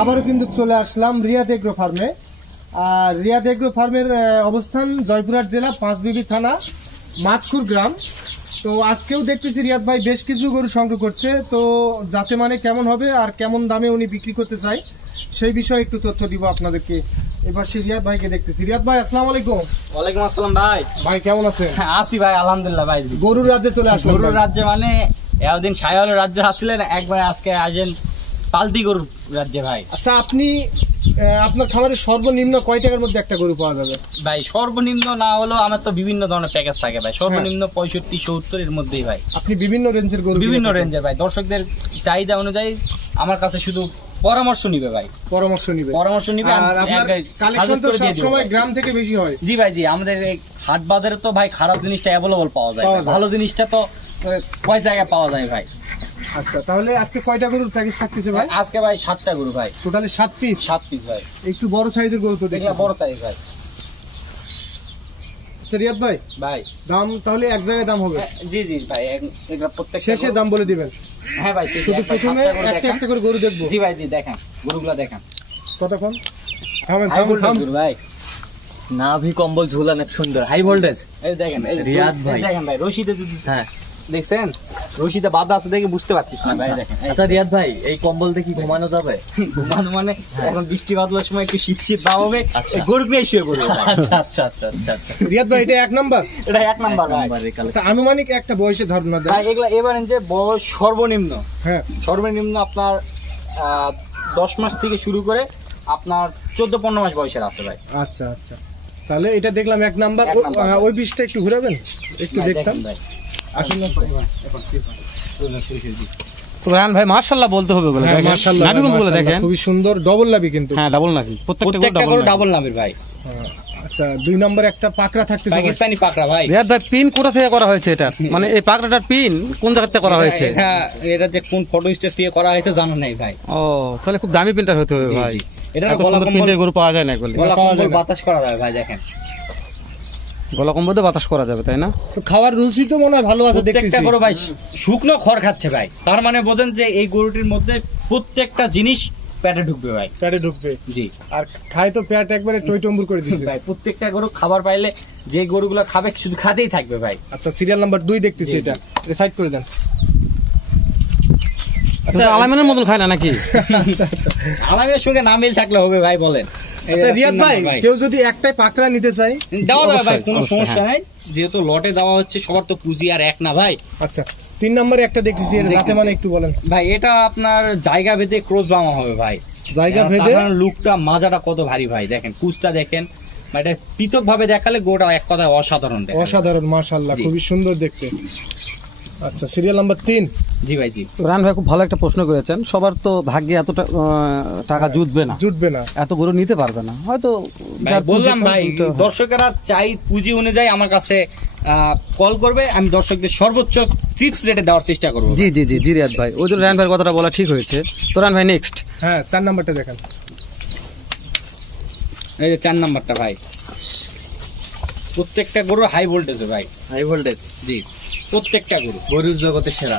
আবারও কিন্তু চলে আসলাম রিয়াদ এগ্রো ফার্মে। আর রিয়াদ এগ্রো ফার্মের অবস্থান জয়পুরহাট জেলা পাঁচবিবি থানা মাতকুর গ্রাম। তো আজকেও দেখতেছি রিয়াদ ভাই বেশ কিছু গরু সংগ্রহ করছে। তো যাতে মানে কেমন হবে আর কেমন দামে উনি বিক্রি করতে চায় সেই বিষয়ে একটু তথ্য দিব আপনাদেরকে। এবার সে রিয়াদ ভাইকে দেখতেছি। রিয়াদ ভাই আসসালামু আলাইকুম। ওয়ালাইকুম আসসালাম ভাই। ভাই কেমন আছেন? আসি ভাই, আলহামদুলিল্লাহ ভাই। গরুর রাজ্যে চলে আসলাম। গরুর রাজ্যে মানে এতদিন সায়ালের রাজ্যে আসছিলেন, একবার আজকে আসেন পালতি গরুর রাজ্যে ভাই। আচ্ছা, আপনি আপনার খামারে সর্বনিম্ন কয় টাকার মধ্যে একটা গরু পাওয়া যাবে? ভাই সর্বনিম্ন না হলেও আমার তো বিভিন্ন ধরনের প্যাকেজ থাকে ভাই। সর্বনিম্ন 65-70 এর মধ্যেই ভাই। আপনি বিভিন্ন রেঞ্জের গরু, বিভিন্ন রেঞ্জের ভাই। দর্শকদের চাহিদা অনুযায়ী আমার কাছে শুধু পরামর্শ নিবে ভাই, পরামর্শ নিবে। আর আপনার কালেকশন তো সব সময় গ্রাম থেকে বেশি হয়। জি ভাই, জি। আমাদের এই হাট বাজারে তো ভাই খারাপ জিনিসটা অ্যাভেলেবল পাওয়া যায়, ভালো জিনিসটা তো কয় জায়গায় পাওয়া যায় ভাই। আচ্ছা, তাহলে আজকে কয়টা গরুর প্যাকেজ থাকতেছে ভাই? আজকে ভাই 7টা গরু ভাই। Totally 7 piece? 7 পিস ভাই। একটু বড় সাইজের গরু তো দেখি। বড় সাইজ ভাই। আচ্ছা রিয়াদ ভাই, দাম তাহলে এক জায়গায় দাম হবে? জি জি ভাই, এগুলা প্রত্যেক শেষে দাম বলে দিবেন। হ্যাঁ ভাই, শুধু প্রথমে একটা একটা করে গরু দেখবো। জি ভাই, জি। দেখেন গরুগুলা দেখেন কতক্ষণ। থামেন ভাই। নাভি কম্বল ঝুলান সুন্দর, হাই ভোল্টেজ। এই দেখেন রিয়াদ ভাই, দেখেন ভাই রশিদে যদি, হ্যাঁ দেখছেন রশিদে বাঁধা আছে দেখে বুঝতে পারছিস না ভাই। দেখেন। আচ্ছা রিয়াদ ভাই, এই কম্বল দিয়ে কি ঘুমানো যাবে? ঘুমানো মানে এখন বৃষ্টি বাদলার সময় একটু শীত শীত দাম হবে, গরু নিয়ে শুয়ে পড়বে। আচ্ছা আচ্ছা আচ্ছা আচ্ছা আচ্ছা। রিয়াদ ভাই, এটা 1 নাম্বার? এটা 1 নাম্বার ভাই। আচ্ছা, আনুমানিক একটা বয়সের ধারণা দেন ভাই। এগুলা এবারে যে বয়স সর্বনিম্ন, হ্যাঁ সর্বনিম্ন আপনার 10 মাস থেকে শুরু করে আপনার 14-15 মাস বয়সের আছে ভাই। আচ্ছা আচ্ছা, তাহলে এটা দেখলাম 1 নাম্বার। ওই বিষটা একটু ঘুরাবেন, একটু দেখতাম। আসলে রায়হান ভাই মাশাআল্লাহ বলতে হবে বলে দেখেন, নাভিগুলো দেখেন খুবই সুন্দর, ডবল নাভি কিন্তু। হ্যাঁ, ডাবল নাভি, প্রত্যেকটা গরু ডাবল নাভির ভাই। আচ্ছা, 2 নাম্বার একটা পাকড়া থাকতেছে, পাকিস্তানি পাকড়া ভাই। রিয়াদ ভাই, পিন কোথা থেকে করা হয়েছে এটা? মানে এই পাকড়াটার পিন কোন জায়গা থেকে করা হয়েছে? হ্যাঁ, এটা যে কোন ফটো স্টেট দিয়ে করা হয়েছে জানা নাই ভাই। ও, তাহলে খুব দামি পিনটার হতে হবে ভাই। এটা এত সুন্দর পিনের গরু পাওয়া যায় না বলে। গলা কম্বল বাতাস করা যায় ভাই। দেখেন গলা কম্বল দিয়ে বাতাস করা যাবে, তাই না? খাওয়ার রুচি তো মনে হয় ভালো আছে দেখতেছি। প্রত্যেকটা গরু ভাই শুকনো খড় খাচ্ছে ভাই। তার মানে বোঝেন যে এই গরুটির মধ্যে প্রত্যেকটা জিনিস পেটে ঢুকবে ভাই। পেটে ঢুকবে, জি। আর খায় তো পেট একবারে টইটম্বুর করে দিচ্ছে ভাই। প্রত্যেকটা গরু খাবার পাইলে যে গরুগুলো খাবে শুধু খাতেই থাকবে ভাই। আচ্ছা, সিরিয়াল নাম্বার 2 দেখতেছি, এটা সাইড করে দেন। আচ্ছা, আলামিনের মতন খায় না নাকি? আলামিনের সঙ্গে না মিল থাকলে হবে ভাই, বলেন। আচ্ছা রিয়াদ ভাই, কেউ যদি একটাই পাকড়া নিতে চায় দেওয়া যাবে ভাই, কোনো সমস্যা নাই। যেহেতু লটে দেওয়া হচ্ছে, সবার তো পুঁজি আর এক না ভাই। আচ্ছা, 3 নম্বরে একটা দেখতেছি, এর যাতে মানে একটু বলেন ভাই। এটা আপনার জায়গা ভেদে ক্রস বামা হবে ভাই। জায়গা ভেদে লুকটা, মাজাটা কত ভারী ভাই। দেখেন কুচটা দেখেন, এটা পৃথক ভাবে দেখালে গোটা এক কথায় অসাধারণ। অসাধারণ, মাশাআল্লাহ, খুবই সুন্দর দেখতে। আচ্ছা, সিরিয়াল নাম্বার 3। জি ভাই, জি। রায়হান ভাই খুব ভালো একটা প্রশ্ন করেছেন। সবার তো ভাগ্যে এত টাকা জুটবে না, এত গরু নিতে পারবে না হয়তো। বললাম ভাই, দর্শকেরা চাই পুঁজি অনুযায়ী আমার কাছে কল করবে, আমি দর্শকদের সর্বোচ্চ চিপস রেটে দেওয়ার চেষ্টা করবো। জি জি জি জি রিয়াদ ভাই, ওই জন্য রায়হান ভাইয়ের কথাটা বলা ঠিক হয়েছে। তো রায়হান ভাই নেক্সট, হ্যাঁ 4 নাম্বারটা দেখেন। এই যে 4 নাম্বারটা ভাই। প্রত্যেকটা গরু হাই ভোল্টেজ ভাই। হাই ভোল্টেজ, জি। প্রত্যেকটা গরুর জগতের সেরা।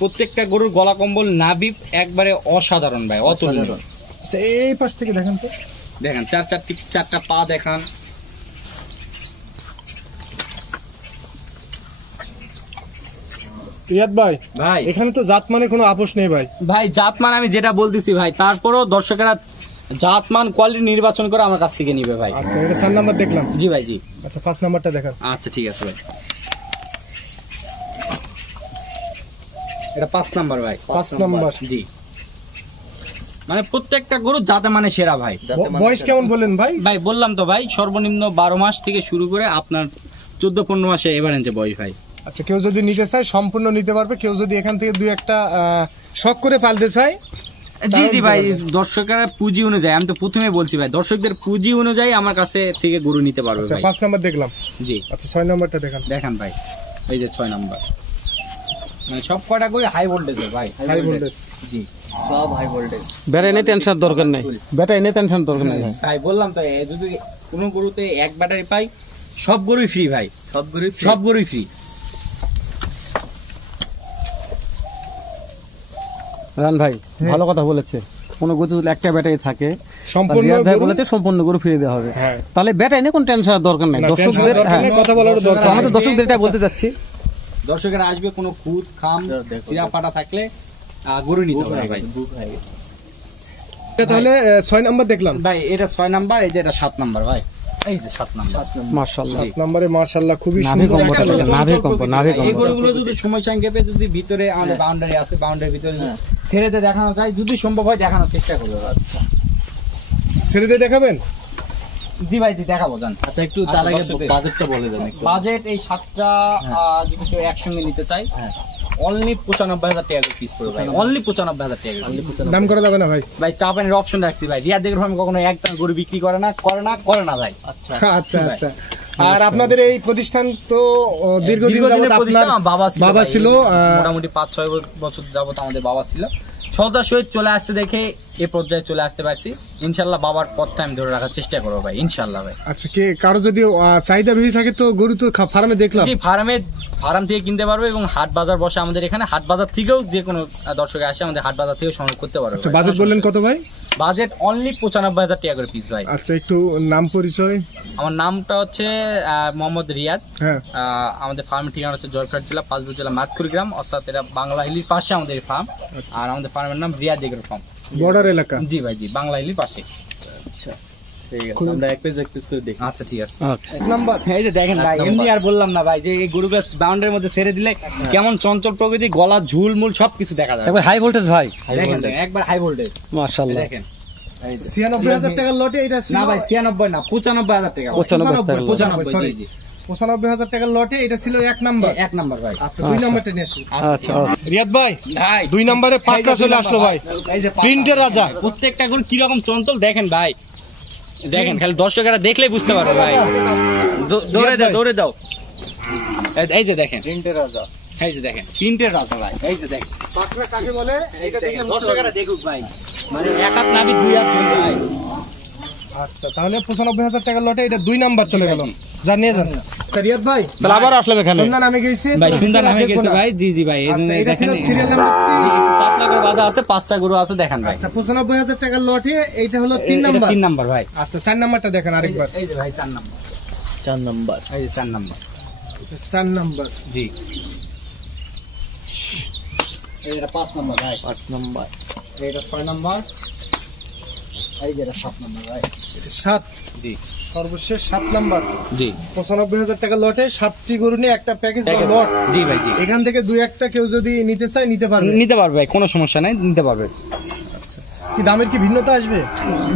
প্রত্যেকটা গরুর গলা কম্বল নাভি একবারে অসাধারণ ভাই, অতুলনীয়। আচ্ছা, এই পাশ থেকে দেখেন তো। দেখেন 4টা পা দেখান। রিয়াদ ভাই, এখানে তো জাত মানে কোনো আপোষ নেই ভাই। ভাই জাতমান আমি যেটা বলতেছি ভাই, তারপরও দর্শকেরা জাতমান কোয়ালিটি নির্বাচন করে আমার কাছ থেকে নিবে ভাই। আচ্ছা, এটা 4 নাম্বার দেখলাম। জি ভাই, জি। আচ্ছা, 5 নাম্বারটা দেখান। আচ্ছা, ঠিক আছে ভাই। এটা 5 নাম্বার ভাই। 5 নাম্বার, জি। মানে প্রত্যেকটা গরু জাতে মানে সেরা ভাই। বয়স কেমন বলেন ভাই? ভাই বললাম তো ভাই, সর্বনিম্ন 12 মাস থেকে শুরু করে আপনার 14-15 মাসে এভারেজে বয়স ভাই। আচ্ছা, কেউ যদি নিতে চায় সম্পূর্ণ নিতে পারবে। কেউ যদি এখান থেকে 2-1টা শখ করে পালতে চায়, জি জি ভাই, দর্শকের পুঁজি অনুযায়ী, আমি তো প্রথমে বলছি ভাই, দর্শকদের পুঁজি অনুযায়ী আমার কাছে থেকে গরু নিতে পারবে ভাই। 5 নাম্বার দেখলাম, জি। আচ্ছা, 6 নাম্বারটা দেখান ভাই। এই যে 6 নাম্বার, মানে সব কয়টা করে হাই ভোল্টেজ ভাই। হাই ভোল্টেজ, জি, সব হাই ভোল্টেজ। ব্যাটারি নিয়ে টেনশন দরকার নেই, ভাই বললাম তো, যদি কোনো গরুতে 1 ব্যাটারি পাই, সব গরুই ফ্রি ভাই। সব গরুই ফ্রি। রায়হান ভাই ভালো কথা বলেছে। কোনো গরু যদি একটা ব্যাটারি থাকে, সম্পূর্ণ রিয়াদ ভাই গরু- বলেছে সম্পূর্ণ গরু ফিরে দেওয়া হবে। হ্যাঁ। তাহলে ব্যাটারি নিয়ে কোনো টেনশনের দরকার নাই। না, দর্শকদের টেনশনের দরকার নেই, কথা বলার দরকার আমাদের দর্শকদের এটা বলতে চাচ্ছি। দর্শকেরা আসবে, কোনো খুদ খাম চিরা ফাটা থাকলে গরু নিতে হবে ভাই। তাহলে 6 নাম্বার দেখলাম। ভাই এটা 6 নাম্বার, এই যে এটা 7 নাম্বার ভাই, এই যে 7 নাম্বার। মাশাআল্লাহ, 7 নম্বরে মাশাআল্লাহ খুবই নাভি সুন্দর কম্বল, একটা গরু। নাভি কম্বল, নাভি এই কম্বল। গরুগুলো যদি সময় সংক্ষেপে যদি ভিতরে আমাদের বাউন্ডারি আছে, বাউন্ডারির ভিতরে ছেড়েতে দেখানো যায়, যদি সম্ভব হয় দেখানোর চেষ্টা করবো। আচ্ছা ছেড়ে দিয়ে দেখাবেন? জি ভাই, জি দেখাবো জান। আচ্ছা একটু তার আগে বাজেটটা বলে দেন একটু। বাজেট এই 7টা যদি কেউ একসঙ্গে নিতে চাই, অনলি 95,000 টাকা করে পিস পড়বে ভাই, অনলি 95,000 টাকা করে। দাম করা যাবে না ভাই? ভাই চাপানের অপশন রাখছি ভাই, রিয়াদ এগ্রো ফার্মে কখনো একটা গরু বিক্রি করে না ভাই। আচ্ছা আচ্ছা আচ্ছা। আর আপনাদের এই প্রতিষ্ঠান তো দীর্ঘদিন দীর্ঘদিনের যাবত প্রতিষ্ঠান, আপনার আমার বাবা ছিল মোটামুটি 5-6 বছর যাবত আমাদের বাবা ছিল। সদা সহিত চলে আসতে দেখে এ পর্যায়ে চলে আসতে পারছি। ইনশাল্লাহ বাবার পথটা আমি ধরে রাখার চেষ্টা করবো ভাই, ইনশাল্লাহ ভাই। আচ্ছা, কে কারো যদি চাহিদা বেশি থাকে তো গরু তো ফার্মে দেখলাম। জি, ফার্ম থেকে কিনতে পারবে এবং হাট বাজার বসে আমাদের এখানে। হাট বাজার থেকেও যে কোনো দর্শক আসে আমাদের হাট বাজার থেকেও সংগ্রহ করতে পারবে। আচ্ছা, বাজেট বললেন কত ভাই? বাজেট অনলি 95,000 টাকা করে পিস ভাই। আচ্ছা, একটু নাম পরিচয়। আমার নামটা হচ্ছে মোহাম্মদ রিয়াদ। হ্যাঁ, আমাদের ফার্মের ঠিকানা হচ্ছে জয়পুরহাট জেলা, পাঁচপুর জেলা, মাতকুর গ্রাম, অর্থাৎ এটা বাংলা হিলির পাশে আমাদের ফার্ম। আর আমাদের ফার্মের নাম রিয়াদ এগ্রো ফার্ম, বর্ডার এলাকা। জি ভাই, জি বাংলা হিলির পাশে। ঠিক আছে, আমরা এক পিস করে দেখি। আচ্ছা ঠিক আছে। এক নাম্বার। এই যে দেখেন ভাই, এমনি আর বললাম না ভাই যে এই গরুগুলো বাউন্ডারির মধ্যে ছেড়ে দিলে কেমন চঞ্চল প্রকৃতি, গলা ঝুলমুল সবকিছু দেখা যায়। একবার হাই ভোল্টেজ ভাই, দেখেন একবার হাই ভোল্টেজ মাশাআল্লাহ। দেখেন। 96,000 টাকার লটে এটা ছিল। না ভাই 96 না, 95,000 টাকা। 95,000 সরি, 95,000 টাকার লটে এটা ছিল 1 নাম্বার। 1 নাম্বার ভাই। আচ্ছা, 2 নাম্বারটা নিয়ে আসি। আচ্ছা, রিয়াদ ভাই, ভাই 2 নম্বরে পাঁচটা চলে আসলো ভাই। এই যে প্রিন্টের রাজা। প্রত্যেকটা গরু কি রকম চঞ্চল দেখেন ভাই, দেখেন খালি দর্শকেরা দেখলেই বুঝতে পারবে ভাই। দৌড়ে দাও। এই যে দেখেন প্রিন্টের রাজা। এই যে দেখেন প্রিন্টের রাজা ভাই, এই যে দেখেন পাকড়া কাকে বলে এটা দেখে দর্শকেরা দেখুক ভাই, মানে এক হাত নাবি 2 হাত ধরে ভাই। আচ্ছা, তাহলে 95,000 টাকার লটে এটা 2 নাম্বার চলে গেল। জানিয়ে যান রিয়াদ ভাই। তাহলে আবার আসলাম এখানে। সন্ধ্যা নামে গেছে ভাই তো সুন্দর নামে দেখবো গেছে না। ভাই, জি জি ভাই, এই জন্য আচ্ছা, এটা ছিল দেখেন সিরিয়াল নাম্বার। পাতলা করে বাঁধা আছে, 5টা গরু আছে দেখেন ভাই। আচ্ছা, 95,000 টাকার লটে এইটা হলো 3 এটা নাম্বার। 3 নাম্বার ভাই। আচ্ছা, 4 নাম্বারটা দেখেন আরেকবার। এই যে ভাই 4 নাম্বার, 4 নাম্বার। এই যে 4 নাম্বার, 4 নাম্বার। জি। এটা 5 নাম্বার ভাই, 5 নাম্বার। এটা 6 নাম্বার, এই যে এটা 7 নাম্বার ভাই। 7, জি সর্বশেষ 7 নাম্বার। জি 95,000 টাকার লটে 7টি গরু নিয়ে একটা প্যাকেজ বা লট। জি ভাই, জি এখান থেকে 2-1টা কেউ যদি নিতে চায় নিতে পারবে। নিতে পারবে ভাই, কোনো সমস্যা নাই, নিতে পারবে কি দামের কি ভিন্নতা আসবে?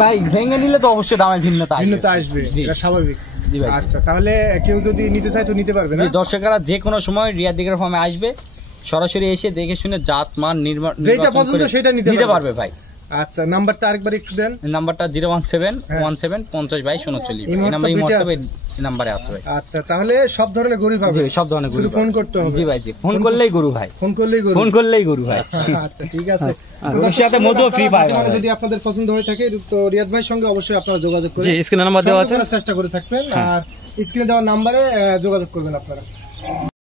ভাই। ভেঙে নিলে তো অবশ্যই দামের ভিন্নতা আসবে। ভিন্নতা আসবে, জি। এটা স্বাভাবিক। জি ভাই। আচ্ছা, তাহলে কেউ যদি নিতে চায় তো নিতে পারবে না? জি, দর্শকেরা যে কোনো সময় রিয়াদ এগ্রো ফার্মে আসবে, সরাসরি এসে দেখে শুনে জাত মান যেটা পছন্দ সেটা নিতে পারবে ভাই। আচ্ছা, নাম্বারটা আরেকবার একটু দেন। নাম্বারটা 01717502239 এই এই নাম্বারে হোয়াটসঅ্যাপ হোয়াটসঅ্যাপে এই নাম্বারে আছে ভাই। আচ্ছা, তাহলে সব ধরনের গরু পাবে। জি, সব ধরনের গরু শুধু ফোন করতে হবে। জি ভাই, জি ফোন করলেই গরু ভাই, ফোন করলেই গরু। ফোন করলেই গরু ভাই। আচ্ছা, ঠিক আছে। গরুর সাথে মধুও ফ্রি পায় ভাই। যদি আপনাদের পছন্দ হয়ে থাকে তো রিয়াদ ভাইয়ের সঙ্গে অবশ্যই আপনারা যোগাযোগ করবেন। জি, স্ক্রিনে নাম্বার দেওয়া আছে। চেষ্টা করে থাকবেন আর স্ক্রিনে দেওয়া নাম্বারে যোগাযোগ করবেন আপনারা।